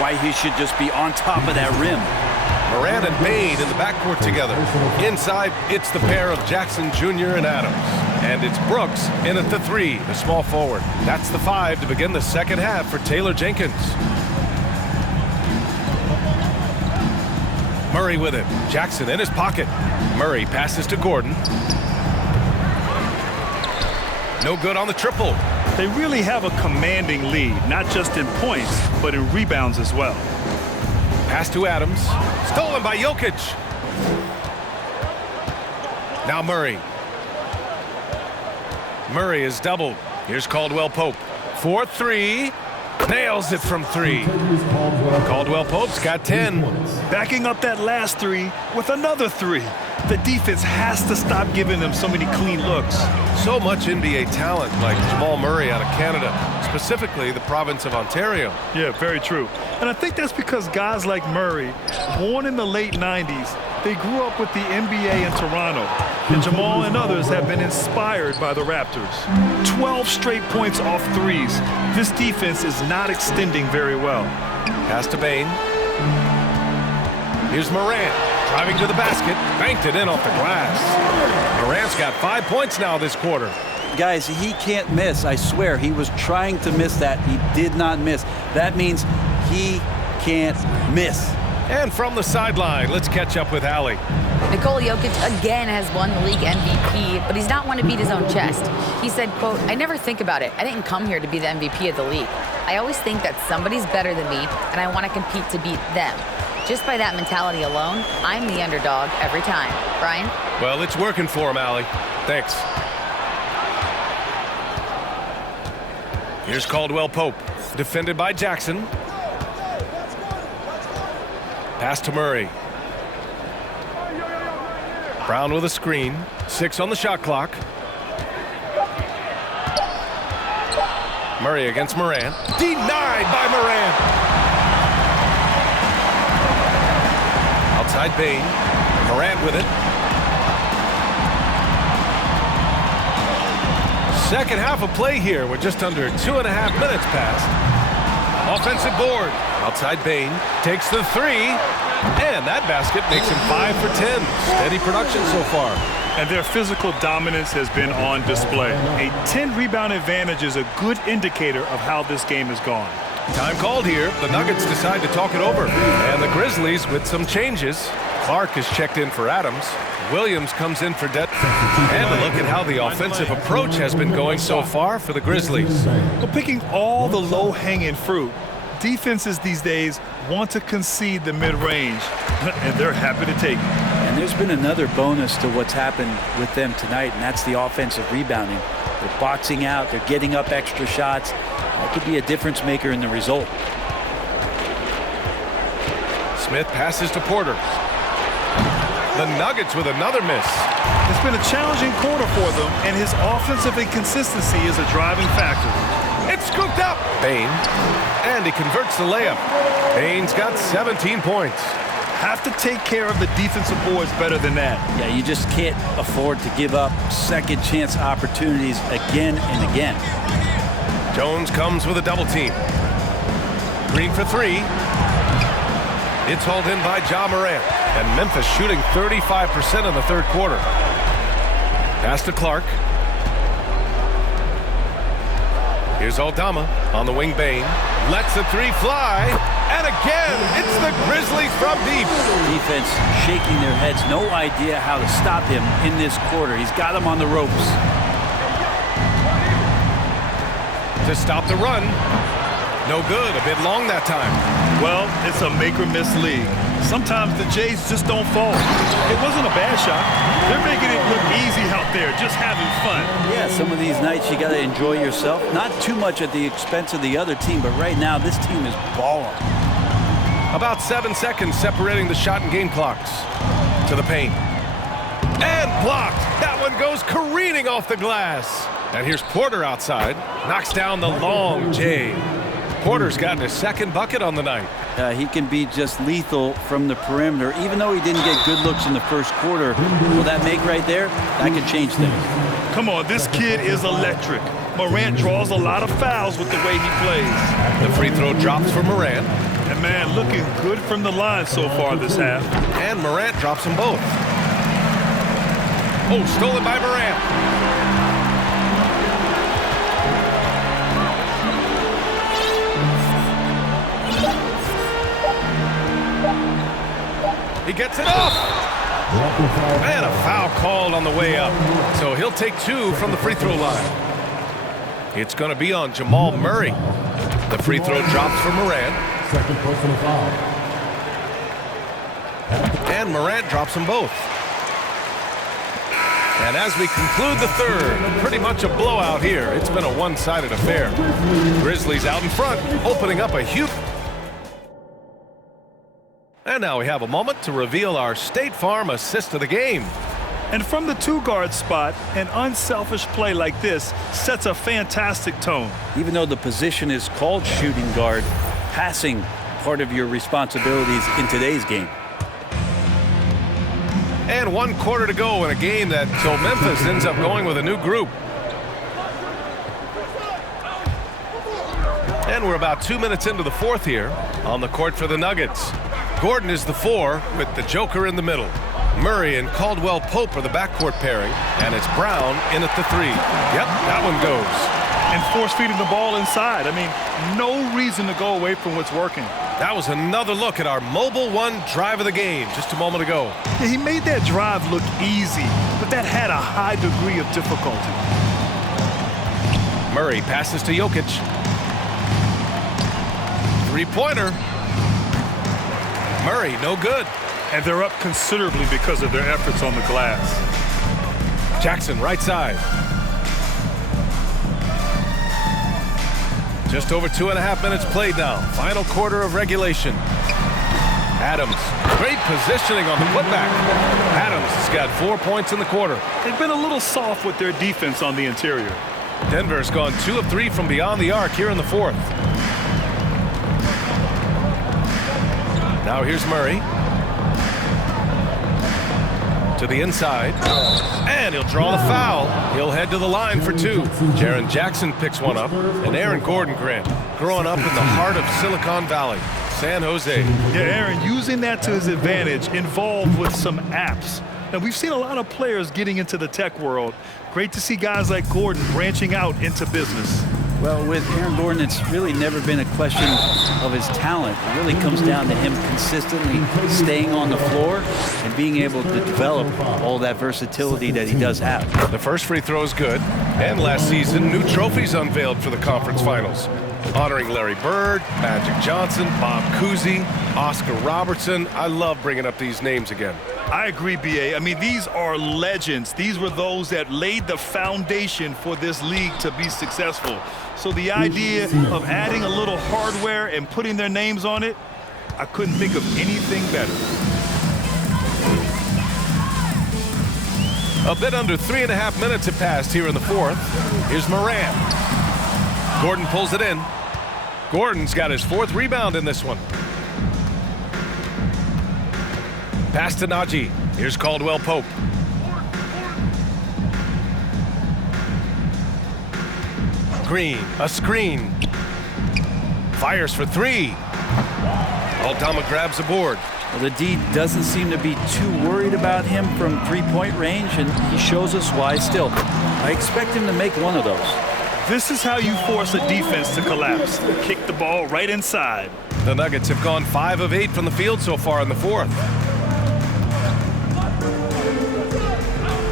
why he should just be on top of that rim. Morant and Bain in the backcourt together. Inside, it's the pair of Jackson Jr. and Adams. And it's Brooks in at the 3, the small forward. That's the 5 to begin the second half for Taylor Jenkins. Murray with it. Jackson in his pocket. Murray passes to Gordon. No good on the triple. They really have a commanding lead, not just in points, but in rebounds as well. Pass to Adams. Stolen by Jokic. Now Murray. Murray is doubled. Here's Caldwell Pope. 4-3. Nails it from 3. Caldwell Pope's got 10. Backing up that last 3 with another 3. The defense has to stop giving them so many clean looks. So much NBA talent like Jamal Murray out of Canada, specifically the province of Ontario. Yeah, very true. And I think that's because guys like Murray, born in the late 90s, they grew up with the NBA in Toronto. And Jamal and others have been inspired by the Raptors. 12 straight points off threes. This defense is not extending very well. Pass to Bain. Here's Morant. Driving to the basket, banked it in off the glass. Morant's got 5 points now this quarter. Guys, he can't miss. I swear, he was trying to miss that. He did not miss. That means he can't miss. And from the sideline, let's catch up with Allie. Nikola Jokic again has won the league MVP, but he's not one to beat his own chest. He said, quote, "I never think about it. I didn't come here to be the MVP of the league. I always think that somebody's better than me, and I want to compete to beat them. Just by that mentality alone, I'm the underdog every time." Brian? Well, it's working for him, Allie. Thanks. Here's Caldwell Pope, defended by Jackson. Pass to Murray. Brown with a screen. 6 on the shot clock. Murray against Morant. Denied by Morant. Outside Bain. Morant with it. Second half of play here. We're just under 2.5 minutes past. Offensive board. Outside Bain. Takes the 3. And that basket makes him 5 for 10. Steady production so far. And their physical dominance has been on display. A 10-rebound advantage is a good indicator of how this game has gone. Time called here. The Nuggets decide to talk it over. And the Grizzlies with some changes. Clark is checked in for Adams. Williams comes in for Det. And a look at how the offensive approach has been going so far for the Grizzlies. Well, picking all the low-hanging fruit, defenses these days want to concede the mid-range, and they're happy to take it. And there's been another bonus to what's happened with them tonight, and that's the offensive rebounding. They're boxing out, they're getting up extra shots. That could be a difference maker in the result. Smith passes to Porter. The Nuggets with another miss. It's been a challenging quarter for them, and his offensive inconsistency is a driving factor. It's scooped up. Bain. And he converts the layup. Bain's got 17 points. Have to take care of the defensive boards better than that. Yeah, you just can't afford to give up second chance opportunities again and again. Jones comes with a double team. Green for 3. It's hauled in by JaMorant. And Memphis shooting 35% in the third quarter. Pass to Clark. Here's Aldama on the wing. Bain lets the 3 fly. And again, it's the Grizzlies from deep. Defense shaking their heads. No idea how to stop him in this quarter. He's got him on the ropes. To stop the run. No good. A bit long that time. Well, it's a make-or-miss league. Sometimes the Jays just don't fall. It wasn't a bad shot. They're making it look easy out there, just having fun. Yeah, some of these nights you got to enjoy yourself. Not too much at the expense of the other team, but right now this team is balling. About 7 seconds separating the shot and game clocks. To the paint. And blocked. That one goes careening off the glass. And here's Porter outside. Knocks down the long J. Porter's gotten his second bucket on the night. He can be just lethal from the perimeter, even though he didn't get good looks in the first quarter. Will that make right there? That could change things. Come on, this kid is electric. Morant draws a lot of fouls with the way he plays. The free throw drops for Morant. And man, looking good from the line so far this half. And Morant drops them both. Oh, stolen by Morant. He gets it off. And a foul called on the way up. So he'll take 2 from the free throw line. It's going to be on Jamal Murray. The free throw drops for Morant. Second personal foul. And Morant drops them both. And as we conclude the third, pretty much a blowout here. It's been a one-sided affair. Grizzlies out in front, opening up a huge... And now we have a moment to reveal our State Farm assist of the game. And from the 2-guard spot, an unselfish play like this sets a fantastic tone. Even though the position is called shooting guard, passing part of your responsibilities in today's game. And 1 quarter to go in a game that so Memphis ends up going with a new group. And we're about 2 minutes into the fourth here on the court for the Nuggets. Gordon is the 4 with the Joker in the middle. Murray and Caldwell Pope are the backcourt pairing, and it's Brown in at the 3. Yep, that one goes. And force-feeding the ball inside. I mean, no reason to go away from what's working. That was another look at our Mobile One drive of the game just a moment ago. Yeah, he made that drive look easy, but that had a high degree of difficulty. Murray passes to Jokic. 3-pointer. Murray, no good. And they're up considerably because of their efforts on the glass. Jackson, right side. Just over 2.5 minutes played now. Final quarter of regulation. Adams, great positioning on the putback. Adams has got 4 points in the quarter. They've been a little soft with their defense on the interior. Denver's gone 2 of 3 from beyond the arc here in the fourth. Now here's Murray. To the inside. And he'll draw the foul. He'll head to the line for 2. Jaren Jackson picks one up. And Aaron Gordon Grant, growing up in the heart of Silicon Valley, San Jose. Yeah, Aaron, using that to his advantage, involved with some apps. And we've seen a lot of players getting into the tech world. Great to see guys like Gordon branching out into business. Well, with Aaron Gordon, it's really never been a question of his talent. It really comes down to him consistently staying on the floor and being able to develop all that versatility that he does have. The first free throw is good. And last season, new trophies unveiled for the conference finals, honoring Larry Bird, Magic Johnson, Bob Cousy, Oscar Robertson. I love bringing up these names again. I agree, B.A. I mean, these are legends. These were those that laid the foundation for this league to be successful. So the idea of adding a little hardware and putting their names on it, I couldn't think of anything better. A bit under 3.5 minutes have passed here in the fourth. Here's Morant. Gordon pulls it in. Gordon's got his 4th rebound in this one. Pass to Najee. Here's Caldwell Pope. Green, a screen. Fires for 3. Aldama grabs the board. Well, the D doesn't seem to be too worried about him from 3-point range, and he shows us why still. I expect him to make one of those. This is how you force a defense to collapse. Kick the ball right inside. The Nuggets have gone 5 of 8 from the field so far in the fourth.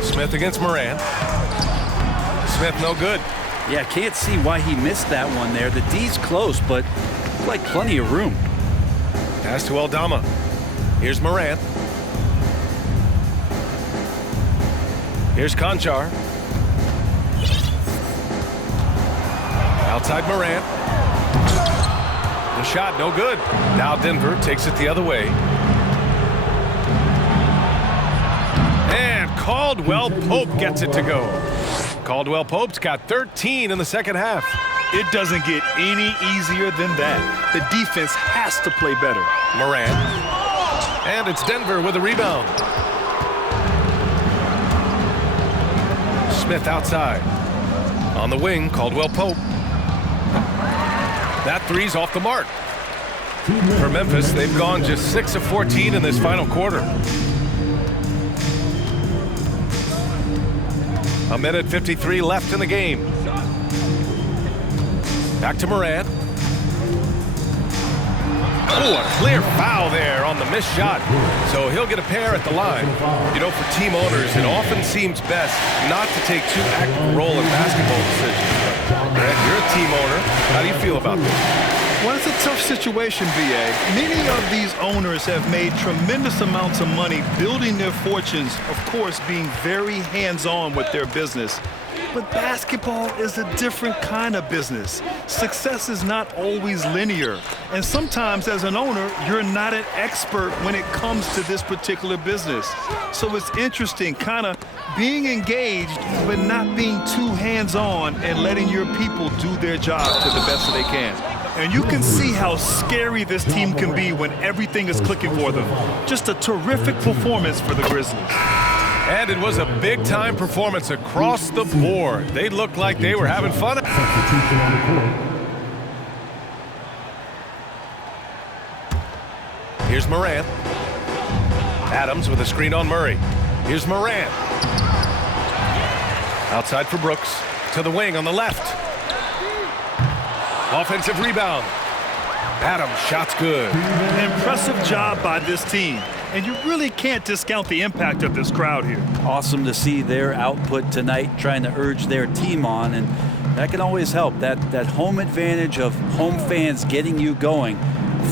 Smith against Morant. Smith no good. Yeah, can't see why he missed that one there. The D's close, but like plenty of room. Pass to Aldama. Here's Morant. Here's Conchar. Outside Morant. The shot no good. Now Denver takes it the other way. And Caldwell Pope gets it to go. Caldwell Pope's got 13 in the second half. It doesn't get any easier than that. The defense has to play better. Morant. And it's Denver with a rebound. Smith outside. On the wing, Caldwell Pope. That three's off the mark. For Memphis, they've gone just 6 of 14 in this final quarter. A minute 53 left in the game. Back to Morant. Oh, a clear foul there on the missed shot. So he'll get a pair at the line. You know, for team owners, it often seems best not to take too active a role in basketball decisions. Grant, you're a team owner. How do you feel about this? Well, it's a tough situation, B.A. Many of these owners have made tremendous amounts of money building their fortunes, of course, being very hands-on with their business. But basketball is a different kind of business. Success is not always linear. And sometimes, as an owner, you're not an expert when it comes to this particular business. So it's interesting, kind of being engaged, but not being too hands-on and letting your people do their job to the best that they can. And you can see how scary this team can be when everything is clicking for them. Just a terrific performance for the Grizzlies. And it was a big-time performance across the board. They looked like they were having fun. Here's Morant. Adams with a screen on Murray. Here's Morant. Outside for Brooks. To the wing on the left. Offensive rebound. Adams, shot's good. Impressive job by this team. And you really can't discount the impact of this crowd here. Awesome to see their output tonight, trying to urge their team on, and that can always help. That home advantage of home fans getting you going,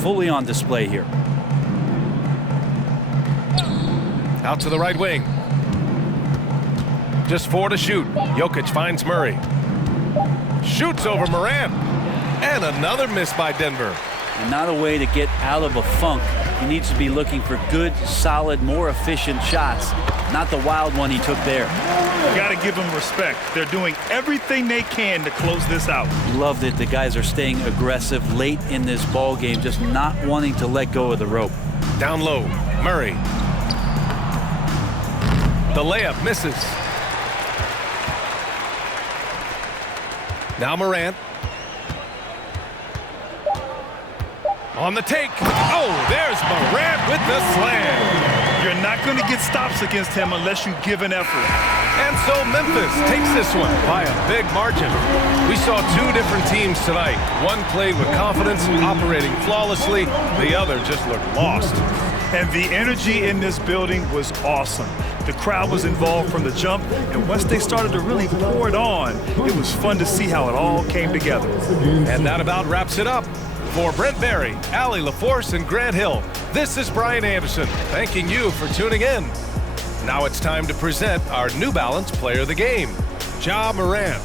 fully on display here. Out to the right wing. Just 4 to shoot. Jokic finds Murray. Shoots over Morant. And another miss by Denver. And not a way to get out of a funk. He needs to be looking for good, solid, more efficient shots, not the wild one he took there. You got to give them respect. They're doing everything they can to close this out. Love that the guys are staying aggressive late in this ball game, just not wanting to let go of the rope. Down low, Murray. The layup misses. Now Morant. On the take. Oh, there's Morant with the slam. You're not going to get stops against him unless you give an effort. And so Memphis takes this one by a big margin. We saw 2 different teams tonight. One played with confidence, operating flawlessly. The other just looked lost. And the energy in this building was awesome. The crowd was involved from the jump, and once they started to really pour it on, it was fun to see how it all came together. And that about wraps it up. For Brent Barry, Allie LaForce, and Grant Hill, this is Brian Anderson, thanking you for tuning in. Now it's time to present our New Balance Player of the Game, JaMorant.